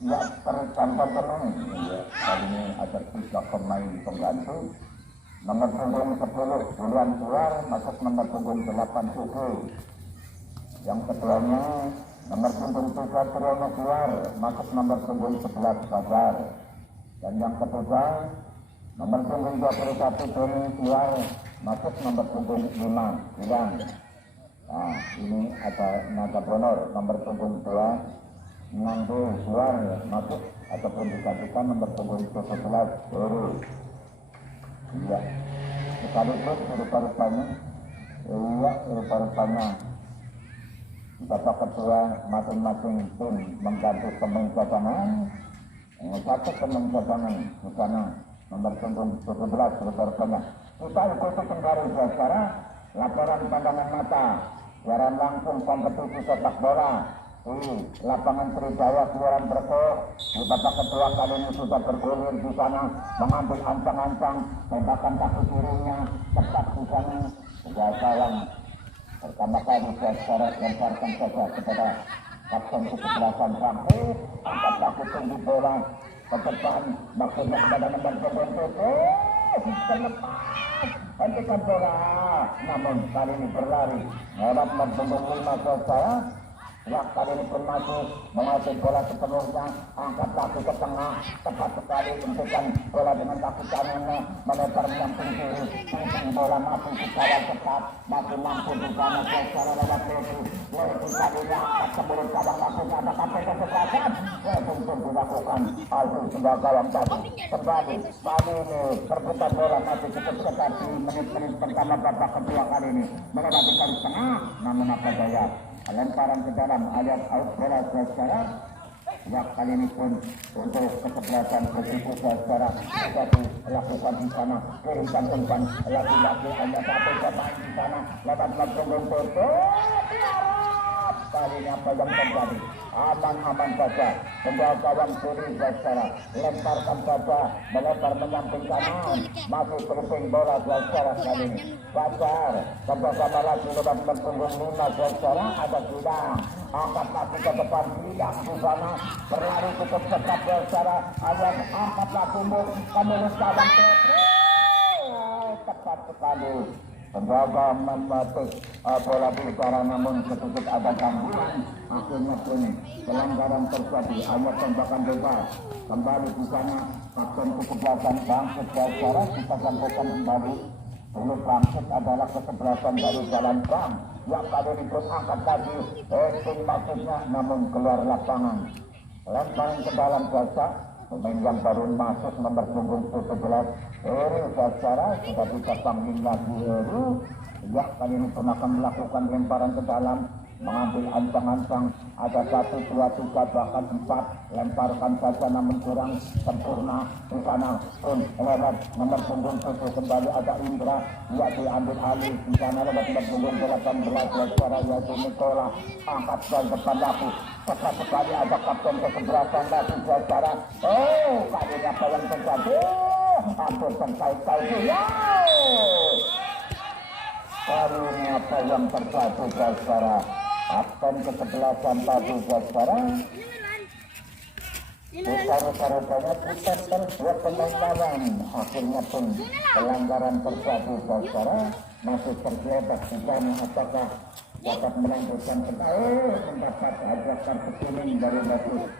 ya tertanpa penuh ya. Kali ini ada 3 pemain pengganti. Nomor punggung 10 Bulan keluar masuk nomor punggung 8 Suku. Yang keduanya nomor punggung 3 Trono keluar masuk nomor punggung 11 Fajar. Dan yang ketiga nomor punggung 21 Doni keluar masuk nomor punggung 5 Bilang. Nah ini ada Naga Bonor nomor punggung 2 Nanggo keluar masuk ataupun digantikan nomor punggung 17 Doro. Iya, sekaligus rupa-rupanya, iya rupa-rupanya Bapak Ketua masing-masing tim mengganti pemain cadangan, satu pemain cadangan di sana nomor punggung 17 rupa-rupanya. Kita ikuti kembali secara laporan pandangan mata, siaran langsung kompetisi sepak bola. Lapangan Trijaya Kelurahan Berko. Bapak Ketua kali ini sudah bergulir di sana, mengambil ancang-ancang, tembakan kaki kirinya tepat di sana. Gawang pertama kali secara lemparkan saja kepada kapten kesebelasan Rampe, angkat kaki tinggi bola ke depan, maksudnya kepada nomor punggung 7 terlepas, hentikan bola, namun kali ini berlari lewat nomor punggung 5 saja. Ya kali ini pun masuk menguasai bola sepenuhnya, angkat kaki ke tengah, tepat sekali hentikan bola dengan kaki kanannya, melebar menyamping kiri, hentikan bola masuk di kawal cepat, masih mampu di sana secara lewat Lesi tadi angkat sebelum cabang lakukan ada kapten kesebelasan, untuk dilakukan Alvin sebuah gawang tadi kembali ini perputaran bola masih cukup ketat di menit-menit pertama babak kedua kali ini melewati kali tengah, namun apa daya lemparan ke dalam alias out bola secara ya kali ini pun untuk kesebelasan begitu secara satu lakukan di sana kirimkan umpan laki-laki hanya satu pemain di sana lewat punggung kali ini apa yang terjadi aman-aman saja penjaga gawang kiri secara lemparkan saja melebar menyamping kanan masih berping bola secara kali ini Fajar sama lagi lewat punggung 5 secara ada Bidang angkat kaki ke depan Bidang di sana berlari cukup cepat secara alias angkat lakumu menurut gawang tepat sekali penjaga membatik bola bicara namun sedikit ada gangguan akhirnya pun pelanggaran terjadi hanya tembakan bebas kembali di sana kapten kesebelasan bangkit secara kita sampaikan kembali dulu bangkit adalah kesebelasan dari Jalan Bang yang kali ini pun angkat lagi maksudnya namun keluar lapangan lemparan ke dalam jasa pemain yang baru masuk nomor punggung 17 Eri secara sudah bisa panggil lagi Eri ya kali ini pun akan melakukan lemparan ke dalam mengambil ancang-ancang ada 1, 2, 3 bahkan 4 lemparkan saja namun kurang sempurna di sana pun lewat nomor punggung 7 kembali ada Indra ya diambil alih di sana lewat nomor punggung 18 secara yaitu Nikola angkat ke depan lagi cepat sekali ada kapten kesebelasan lagi secara kali ini apa yang terjadi hampir selesai ya kali ini apa yang terjadi secara kapten kesebelasan tadi secara rupa-rupanya kita terbuat pemain lawan akhirnya pun pelanggaran terjadi secara masih tergeletak di sana apakah dapat melanjutkan mendapat ada kartu kuning dari Bagus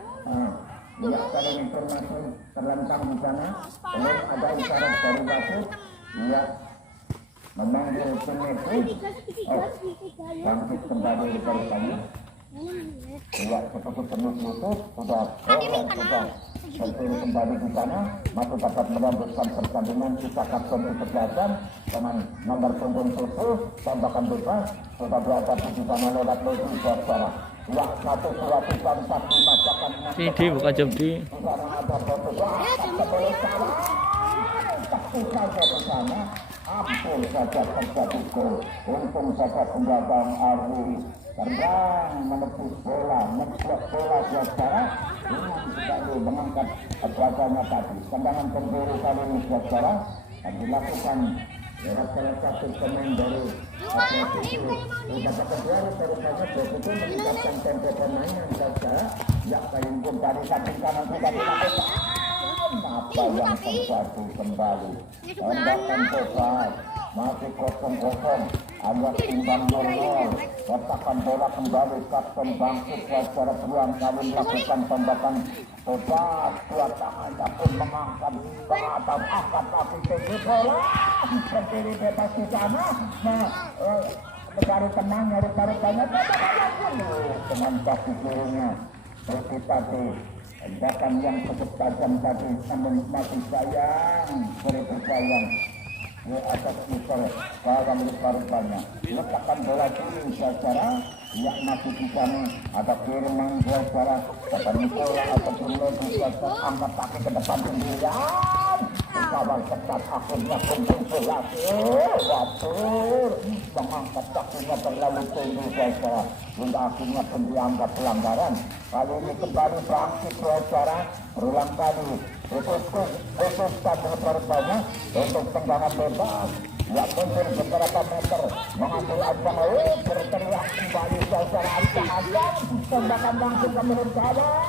lihat kali ini informasi terlentang di sana belum ada isyarat dari Bagus lihat memanggil penyakit bangkit kembali dari kami ya seperti penuh lutut sudah berdiri kembali di sana masih dapat melanjutkan pertandingan kita kapten kesebelasan dengan nomor punggung 7 tembakan bebas sudah berada di sana lewat Lesi secara ya 1, 2, 3, 4, 5 bahkan Sidi buka jam di ampun saja terjadi gol untung saja penjaga Arwi terbang menepis bola mencetak bola secara dengan sekali mengangkat wajahnya tadi tendangan pendiri kali ini secara dan dilakukan lewat salah satu pemain dari Babak kedua rupanya betul meningkatkan tempo permainan saja. Ya Kayungkum dari samping kanan sudah dilakukan. Apa yang terjadi kembali? Tembakan tepat. Masih kosong-kosong. Agak timbang 0-0. Letakkan bola kembali. Kapten bangkit secara berulang kali melakukan tembakan tepat. Dua tangannya pun mengangkat ke atas. Angkat kaki tinggi bola. Berdiri bebas di sana. Mencari tenang, nyari taruhannya. Dengan kaki kirinya. Berkitati. Tembakan yang cukup tajam tadi. Namun masih sayang. Bersayang. Di atas kiper pada rupanya letakkan bola dulu secara ya masih di sana ada Firman secara kata Nikola ataupun Lodi secara angkat kaki ke depan sendirian kawal ketat akhirnya kumpul bola watur mengangkat kakinya terlalu tinggi secara hingga akhirnya pun dianggap pelanggaran. Kali ini kembali bangkit secara berulang kali khususkan rupanya untuk tendangan bebas yang muncul beberapa meter mengambil anjang berteriak kembali secara ancang-ancang tembakan langsung ke menurut gawang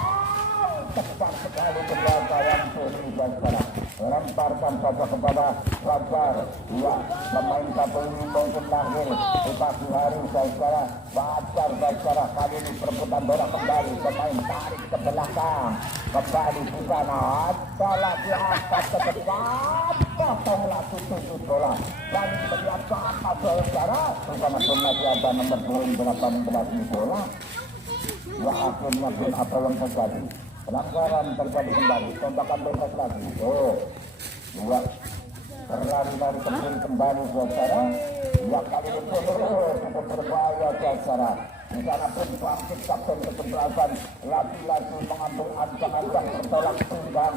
tepat sekali kepada yang suri secara lemparkan saja kepada Fajar. Ya pemain satu ini mungkin lahir di pagi hari secara Fajar secara kali ini perebutan bola kembali pemain tarik ke belakang kembali di sana ada lagi angkat ke depan potonglah tutup bola dan melihat ke atas secara bersama masih ada nomor 18 di bola. Ya akhirnya pun apa yang terjadi pelanggaran terjadi kembali tembakan bebas lagi dua berlari-lari kembali secara ya kali ini cukup berbahaya secara di sana pun bangkit kapten kesebelasan lagi-lagi mengambil ancang-ancang bertolak tunggang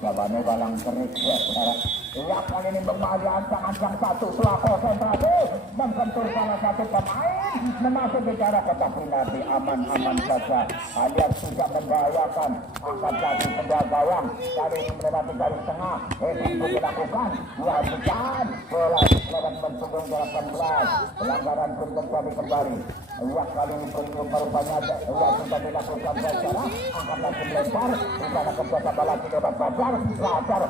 jawabannya balang kerik ya secara ya kali ini berbahaya ancang-ancang satu dua konsentrasi mengkentur salah satu pemain memasuk bicara kotak penalti aman-aman saja alias tidak membahayakan angkat kaki kedua gawang kali ini melewati garis tengah itu dilakukan dihasilkan bola lewat menpunggung 18 pelanggaran pun terjadi kembali. Ya kali ini rupanya sudah dilakukan secara angkat lagi melempar di sana kerjasama lagi lewat Fajar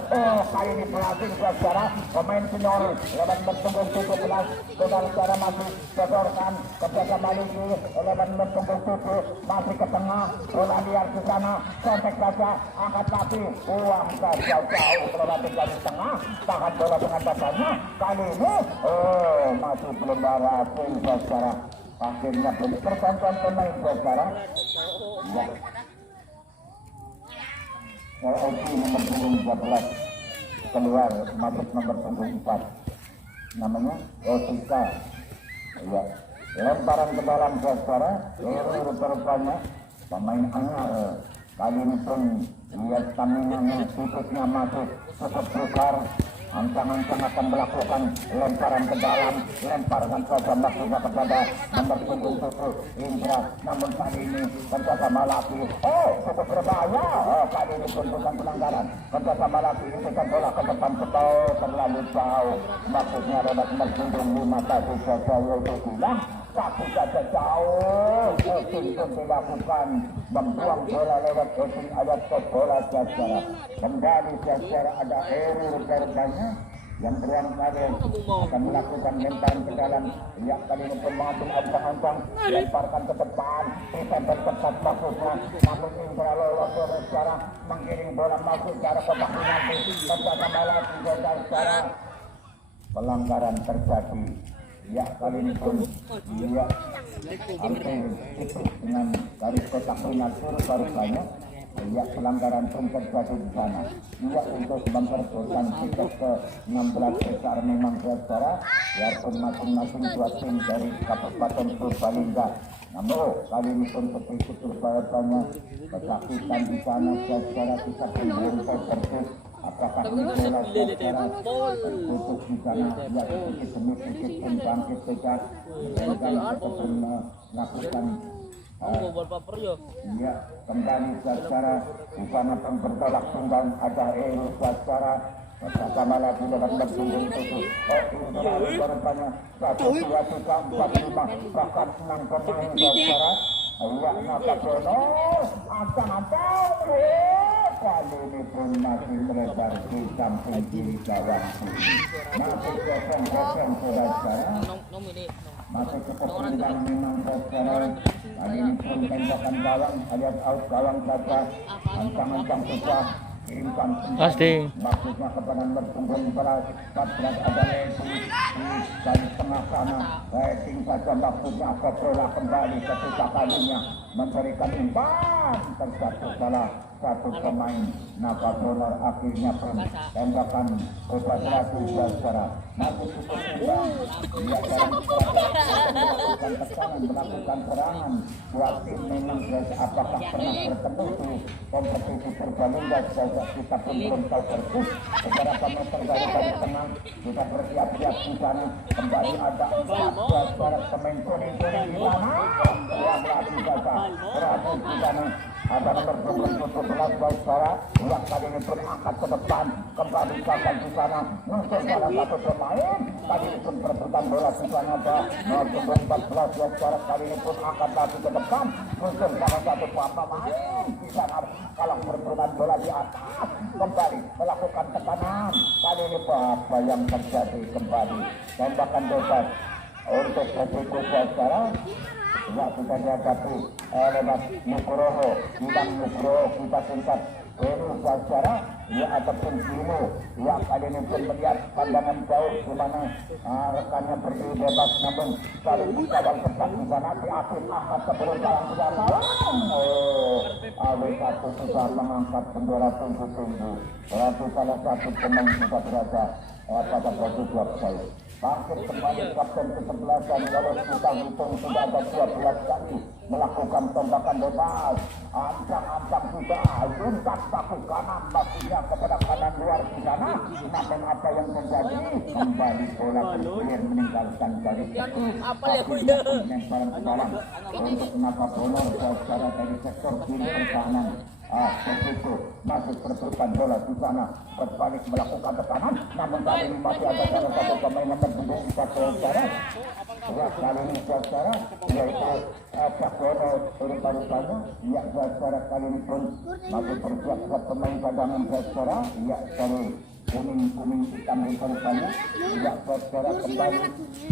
kali ini pelatih secara pemain senior lewat bertunggung 17 dengan cara masih sodorkan kerjasama lagi lewat bertunggung 7 masih ke tengah bola liar di sana kontek saja angkat lagi uang saja jauh melewati garis tengah tahan bola dengan badannya kali ini masih belum berhasil secara akhirnya pun perbantuan pemain sekarang ya LOP nomor 12 keluar masuk nomor 4 namanya Osika ya lemparan ke dalam sekarang rupanya pemain anyar kali ini pun lihat stamina titiknya masuk cukup besar ancang-ancang akan melakukan lemparan ke dalam lemparkan saja maksudnya kepada nomor 7 Indra namun kali ini kerjasama lagi cukup berbahaya kali ini pun bukan pelanggaran kerjasama lagi isikan bola ke depan terlalu jauh maksudnya lewat mersinggung 5 tadi saja yaitu bilang tapi saja jauh itu dilakukan membuang bola lewat ujung ayat ke bola secara kembali secara ada error banyak yang berulang kali akan melakukan lemparan ke dalam ya kali ini pun mengambil ancang-ancang lemparkan ke depan bisa bertepat maksudnya namun Indra lolos secara menggiring bola masuk secara kotak penalti kerjasama lagi secara pelanggaran terjadi. Ya kali ini pun dia hampir itu dengan garis kotak penalti rupanya ya pelanggaran pun terjadi di sana. Dia untuk memperbutkan tiket ke 16 besar memang secara biarpun masing-masing dua tim dari Kabupaten Purbalingga. Namun kali ini pun seperti Purbalingga kesakitan di sana secara kita belum tertutup. Apakah bola secara tertutup di sana ya sedikit demi sedikit pun bangkit kejar dan ataupun melakukan ya kembali secara di sana pun bertolak tunggang ada secara Sama lagi dengan berpunggung itu. Rupanya 1, 2, 3, 4, 5, bahkan 6 pemain saudara. Iya, Nakabono, ancang-ancang, kali ini pun masih melebar di samping kiri gawang. Masih kosong-kosong saudara. Masih cukup rindang memang saudara. Kali ini pun tembakan gawang, alias out gawang saja. Ancang-ancang susah. Kirimkan pasti maksudnya kepada berpunggung beras 14 ada rating dari tengah sana rating saja maksudnya Koprola kembali ketika kalinya memberikan umpan terjatuh salah satu pemain Nakabono akhirnya pun tembakan operasi secara masih cukup imbang dia dalam melakukan tekanan melakukan serangan dua tim memang apakah pernah bertemu di kompetisi Purbalingga kita pun belum tahu persis beberapa meter dari tengah kita bersiap-siap di sana kembali ada 14 pemain kuning-kuning di mana yang lagi saja berada di sana ada nomor 17 saudara yang kali ini pun angkat ke depan kembali gagal di sana muncul salah satu pemain tadi pun perebutan bola di sana ada nomor 14 saudara kali ini pun angkat lagi ke depan muncul salah satu pemain di sana kalau perebutan bola di atas kembali melakukan tekanan kali ini apa yang terjadi kembali tembakan bebas untuk resiko saudara ya kita dihadapi lewat Nugroho bidang Nugroho kita tingkat ini saudara ya ataupun Timo ya kali ini pun melihat pandangan jauh di mana rekannya berdiri bebas namun kalau dikawal ketat di sana di akhir angkat sebelum jalan tidak salah AW1 susah mengangkat bendera tunggu-tunggu berarti salah satu pemain kita berada pada posisi offside. Bangkit kembali kapten ke-11 kalau kita hitung sudah ada 12 kali melakukan tembakan bebas ancang-ancang sudah lintas kaki kanan bakunya kepada kanan luar di sana namun apa yang terjadi kembali bola bergulir meninggalkan garis tepi lemparan ke dalam untuk Nakabono secara dari sektor kiri pertahanan begitu masih berputar bola di sana berbalik melakukan tekanan namun kali ini masih ada salah satu pemain yang berbunyi di saudara ya kali ini saudara yaitu Nakabono rupanya ya saudara kali ini pun masih bersiap pemain cadangan saudara ya dari kuning hitam rupanya ya saudara kembali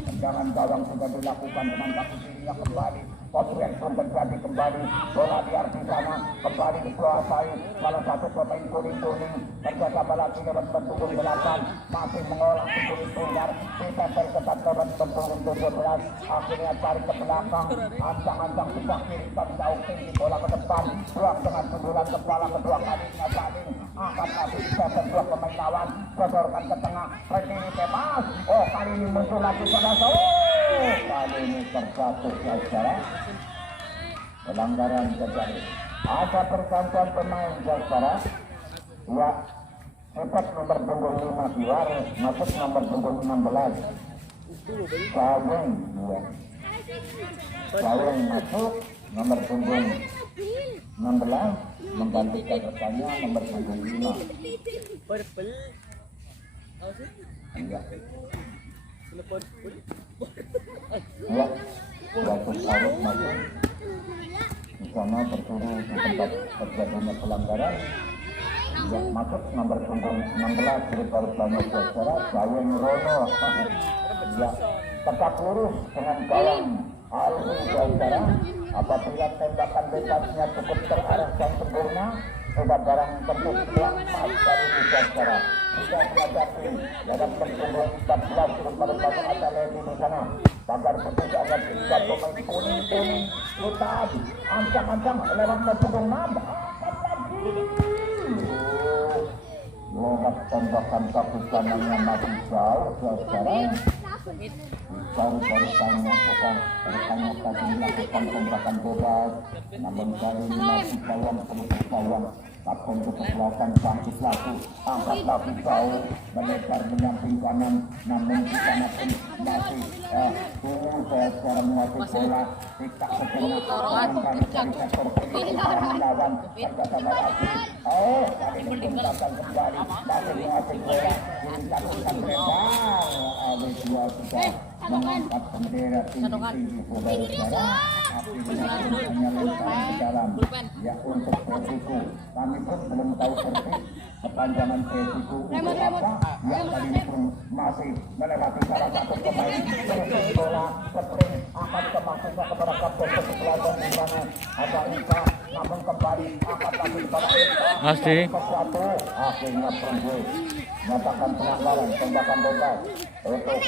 tendangan gawang sudah dilakukan teman kaki kirinya kembali Potret pun terjadi kembali bola liar di sana kembali dikuasai salah satu pemain kuning-kuning terjaga lagi lewat berpunggung 8 masih mengolah kuning-kuning kita terketat lewat berpunggung 17 akhirnya tarik ke belakang ancang-ancang sebelah kiri jauh tinggi bola ke depan buang dengan sundulan kepala kedua kalinya saling angkat lagi disebar dua pemain lawan sodorkan ke tengah berdiri bebas kali ini muncul lagi saudara kali ini terjatuh saudara pelanggaran terjadi ada pergantian pemain saudara ya cepat nomor punggung 5 keluar masuk nomor punggung 16 Saweng masuk nomor punggung 16 menggantikan rekannya nomor punggung 5 ya waktu Saweng masuk di sana berdiri di tempat terjadinya pelanggaran ya masuk nomor punggung 16 dari banyak saudara Saweng Rono ya tetap lurus dengan gawang Alwi saudara apabila tembakan bebasnya cukup terarah dan sempurna sudah barang tentu siap dari saudara sudah dihadapi dalam pertumbuhan 14 berupa ada lagi di sana pagar putih ada 3 pemain kuning lutas ancang-ancang lewat punggung 6 lewat tembakan kaki kanannya masih jauh saudara baru kali melakukan tadi melakukan tembakan bebas namun kali ini masih sayang Takung kesebelasan bangkit laku, angkat kaki jauh, melebar menyamping kanan, namun di sana pun masih tunggu saya secara menguasai bola, tidak sejenak, menangkan dari sektor kiri, melawan, sama lagi, kali ini pun datang kembali, masih menguasai bola, dilakukan lebar, oleh dua sudah mengangkat bendera tinggi-tinggi, saudara-saudara, akhirnya hanya lempar ke dalam, ya untuk Persiku, kami pun belum tahu persis kepanjangan Persiku untuk apa, ya kali ini pun masih melewati salah satu pemain, terus bola, sprint, akan kemasukan kepada kapten kesebelasan di mana ada Ika, namun kembali akan lagi kepada Masih sesuatu, akhirnya Persiku nyatakan pelanggaran tembakan bebas untuk